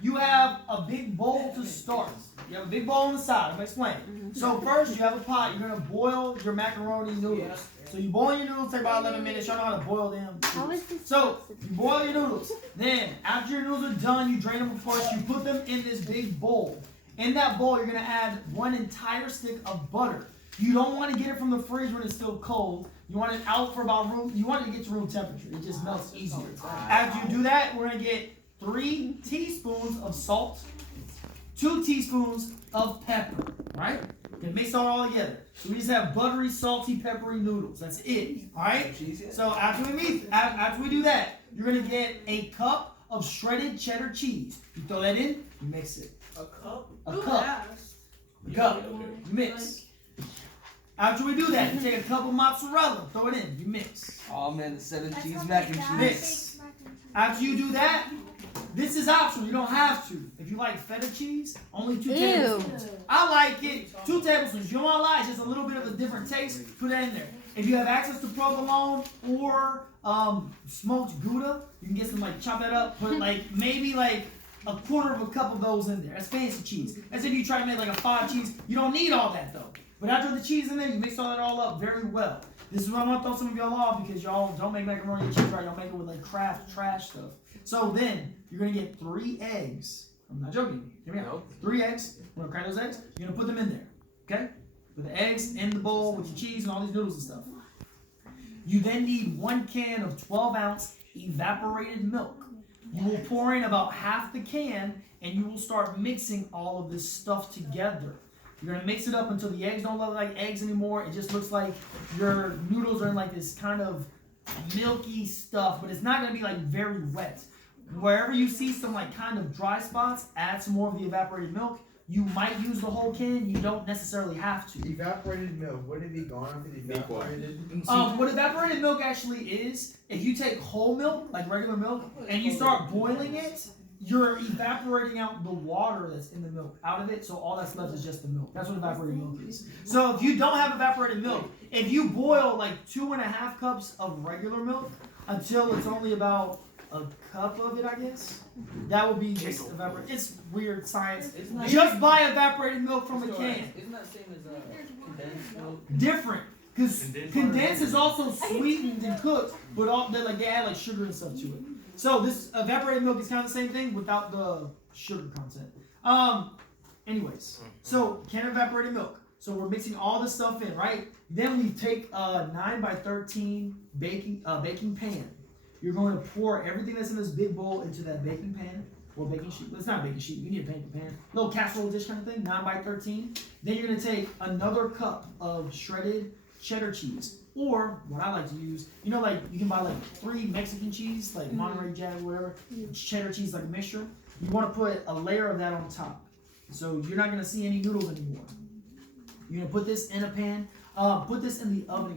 you have a big bowl to start. You have a big bowl on the side. I'm going to explain. So first, you have a pot. You're going to boil your macaroni noodles. So you boil your noodles, take about 11 minutes. Y'all know how to boil them. So you boil your noodles. Then, after your noodles are done, you drain them, of course. You put them in this big bowl. In that bowl, you're going to add 1 entire stick of butter. You don't want to get it from the fridge when it's still cold. You want it out for about you want it to get to room temperature. It just melts easier. After you do that, we're going to get 3 teaspoons of salt, 2 teaspoons of pepper, right? Okay, mix it all together. So we just have buttery, salty, peppery noodles. That's it, all right? So after we do that, you're going to get a cup of shredded cheddar cheese. You throw that in, you mix it. A cup? A cup. A cup. You mix. After we do that, you take a cup of mozzarella, throw it in, you mix. Oh man, the 7 cheese mac and cheese. Mix. After you do that, this is optional. You don't have to. If you like feta cheese, only 2 tablespoons. I like it. 2 tablespoons. You don't want to lie. It's just a little bit of a different taste. Put that in there. If you have access to provolone or smoked Gouda, you can get some chop that up. Put maybe a quarter of a cup of those in there. That's fancy cheese. That's if you try to make a 5 cheese. You don't need all that though. But after the cheese in there, you mix all that all up very well. This is what I want to throw some of y'all off because y'all don't make macaroni and cheese right. Y'all make it with Kraft trash stuff. So then you're gonna get 3 eggs. I'm not joking. Hear me out. 3 eggs. We're gonna crack those eggs. You're gonna put them in there. Okay? Put the eggs in the bowl with your cheese and all these noodles and stuff. You then need 1 can of 12-ounce evaporated milk. You will pour in about half the can and you will start mixing all of this stuff together. You're going to mix it up until the eggs don't look like eggs anymore. It just looks like your noodles are in this kind of milky stuff, but it's not going to be very wet. Wherever you see some kind of dry spots, add some more of the evaporated milk. You might use the whole can. You don't necessarily have to. Evaporated milk. What did it be gone after the evaporated? What evaporated milk actually is, if you take whole milk, like regular milk, and you start boiling it, you're evaporating out the water that's in the milk out of it, so all that's left is just the milk. That's what evaporated milk is. So if you don't have evaporated milk, if you boil 2.5 cups of regular milk until it's only about a cup of it, I guess, that would be just evaporated. It's weird science. Just buy evaporated milk from a can. Isn't that the same as condensed milk? Different. Because condensed is also sweetened and cooked, but they add sugar and stuff to it. So this evaporated milk is kind of the same thing without the sugar content. Anyways, so can of evaporated milk. So we're mixing all this stuff in, right? Then we take a 9x13 baking pan. You're going to pour everything that's in this big bowl into that baking pan or baking sheet. Well, it's not a baking sheet. You need a baking pan. Little casserole dish kind of thing, 9x13. Then you're going to take another cup of shredded cheddar cheese. Or what I like to use, you can buy 3 Mexican cheese, Monterey Jack or whatever, cheddar cheese, a mixture. You want to put a layer of that on top. So you're not going to see any noodles anymore. You're going to put this in a pan, put this in the oven,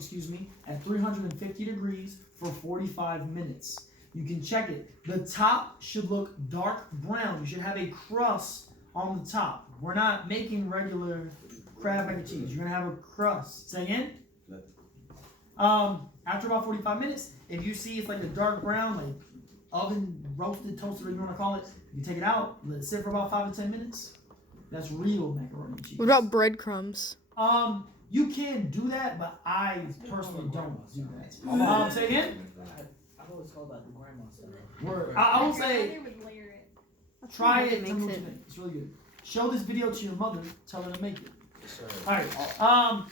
at 350 degrees for 45 minutes. You can check it. The top should look dark brown. You should have a crust on the top. We're not making regular crab mac and cheese. You're going to have a crust. Say again? After about 45 minutes, if you see it's a dark brown, oven roasted, toasted, whatever you want to call it, you take it out, let it sit for about 5 to 10 minutes. That's real macaroni and cheese. What about breadcrumbs? You can do that, but I personally don't do that. Say again? I've always called that the grandma stuff. Word. I will say, try it. Makes it. It's really good. Show this video to your mother. Tell her to make it. Sure. All right.